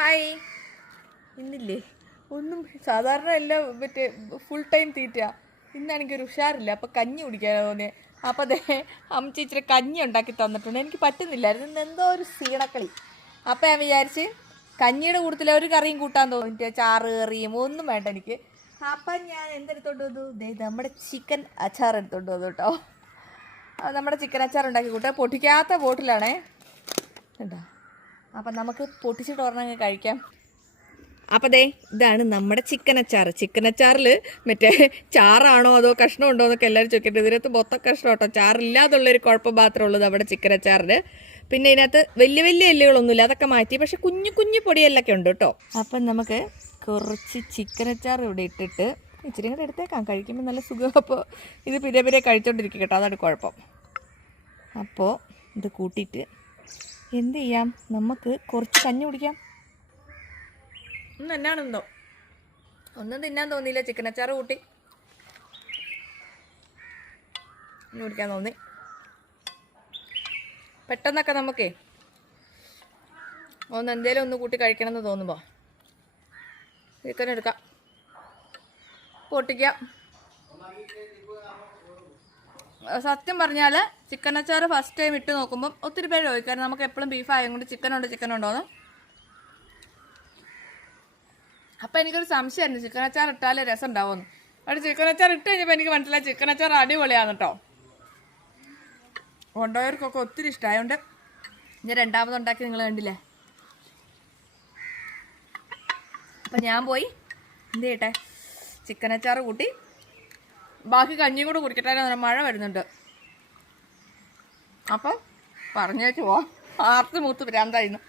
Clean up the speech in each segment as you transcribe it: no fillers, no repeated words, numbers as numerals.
Hi. ഇന്നില്ലേ ഒന്നും സാധാരണ എല്ലാം മറ്റേ ഫുൾ ടൈം തീറ്റ. ഇന്നാണെനിക്കൊരു ഉഷാറില്ല. അപ്പോൾ കഞ്ഞി കുടിക്കാനോ തോന്നിയത്. അപ്പോൾ അതേ അമ്മച്ചി ഇച്ചിരി കഞ്ഞി ഉണ്ടാക്കി തന്നിട്ടുണ്ട്. എനിക്ക് പറ്റുന്നില്ലായിരുന്നു, ഇന്ന് എന്തോ ഒരു സീണക്കളി. അപ്പോൾ ഞാൻ വിചാരിച്ച് കഞ്ഞിയുടെ കൂട്ടത്തിൽ ഒരു കറിയും കൂട്ടാൻ തോന്നിട്ട് ചാറ് കറിയും ഒന്നും വേണ്ട എനിക്ക്. അപ്പം ഞാൻ എന്തെടുത്തോണ്ട് വന്നു? നമ്മുടെ ചിക്കൻ അച്ചാർ എടുത്തോണ്ട് വന്നു കേട്ടോ. നമ്മുടെ ചിക്കൻ അച്ചാർ ഉണ്ടാക്കി കൂട്ടാൻ പൊട്ടിക്കാത്ത ബോട്ടിലാണേ ഉണ്ടോ. അപ്പം നമുക്ക് പൊട്ടിച്ചിട്ട് ഒരെണ്ണം കഴിക്കാം. അപ്പം ഇതാണ് നമ്മുടെ ചിക്കൻ അച്ചാർ. ചിക്കൻ അച്ചാറിൽ മറ്റേ ചാറാണോ അതോ കഷ്ണം ഉണ്ടോ എന്നൊക്കെ എല്ലാവരും ചോദിക്കട്ടെ. ഇതിനകത്ത് മൊത്തം കഷ്ണം കേട്ടോ, ചാറില്ലാതുള്ളൊരു കുഴപ്പം മാത്രമേ ഉള്ളൂ നമ്മുടെ ചിക്കൻ അച്ചാറിന്. പിന്നെ ഇതിനകത്ത് വലിയ വലിയ എല്ലുകളൊന്നുമില്ല, അതൊക്കെ മാറ്റി. പക്ഷെ കുഞ്ഞു കുഞ്ഞു പൊടിയെല്ലൊക്കെ ഉണ്ട് കേട്ടോ. അപ്പം നമുക്ക് കുറച്ച് ചിക്കൻ അച്ചാർ ഇവിടെ ഇട്ടിട്ട് ഇച്ചിരി കൂടെ എടുത്തേക്കാം, കഴിക്കുമ്പോൾ നല്ല സുഖം. അപ്പോൾ ഇത് പിരെ പിരെ കഴിച്ചോണ്ടിരിക്കും കേട്ടോ, അതാണ് കുഴപ്പം. അപ്പോൾ ഇത് കൂട്ടിയിട്ട് എന്ത് ചെയ്യാം, നമുക്ക് കുറച്ച് കഞ്ഞി കുടിക്കാം. എന്നാണെന്തോ ഒന്നും തിന്നാൻ തോന്നിയില്ല, ചിക്കൻ അച്ചാർ കൂട്ടി കുടിക്കാൻ തോന്നി. പെട്ടെന്നൊക്കെ നമുക്കേ എന്തേലും ഒന്ന് കൂട്ടി കഴിക്കണമെന്ന് തോന്നുമ്പോൾ ചിക്കൻ എടുക്കാം, പൊട്ടിക്കാം. സത്യം പറഞ്ഞാൽ ചിക്കൻ അച്ചാർ ഫസ്റ്റ് ടൈം ഇട്ട് നോക്കുമ്പം ഒത്തിരി പേര് ചോദിക്കും, നമുക്ക് എപ്പോഴും ബീഫ് ആയതുകൊണ്ട് ചിക്കൻ ഉണ്ടോയെന്ന്. അപ്പം എനിക്കൊരു സംശയമായിരുന്നു ചിക്കൻ അച്ചാർ ഇട്ടാലേ രസം ഉണ്ടാവുമെന്ന്. അവിടെ ചിക്കൻ അച്ചാർ ഇട്ട് കഴിഞ്ഞപ്പോൾ എനിക്ക് മനസ്സിലായി ചിക്കൻ അച്ചാർ അടിപൊളിയാണ് കേട്ടോ. കൊണ്ടുപോയവർക്കൊക്കെ ഒത്തിരി ഇഷ്ടമായതുകൊണ്ട് ഞാൻ രണ്ടാമതുണ്ടാക്കി നിങ്ങൾ കണ്ടില്ലേ. അപ്പം ഞാൻ പോയി എന്ത് ചെയ്യട്ടെ, ചിക്കൻ അച്ചാർ കൂട്ടി ബാക്കി കഞ്ഞിയും കൂടെ കുടിക്കട്ടെ. മഴ വരുന്നുണ്ട്. അപ്പോൾ പറഞ്ഞേച്ച് പോവാം. ആർത്ത് മൂത്ത് ഭ്രാന്തായിരുന്നു.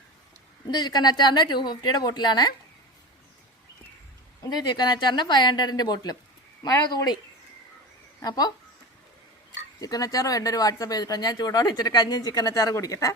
ഇത് ചിക്കൻ അച്ചാറിൻ്റെ 250 ബോട്ടിലാണ്. ഇത് ചിക്കൻ അച്ചാറിൻ്റെ 500 ബോട്ടിലും. മഴ തൂടി. അപ്പോൾ ചിക്കൻ അച്ചാർ വേണ്ട ഒരു വാട്സപ്പ് ചെയ്തിട്ടോ. ഞാൻ ചൂടോടെ ഇച്ചിരി കഞ്ഞിയും ചിക്കൻ അച്ചാർ കുടിക്കട്ടെ.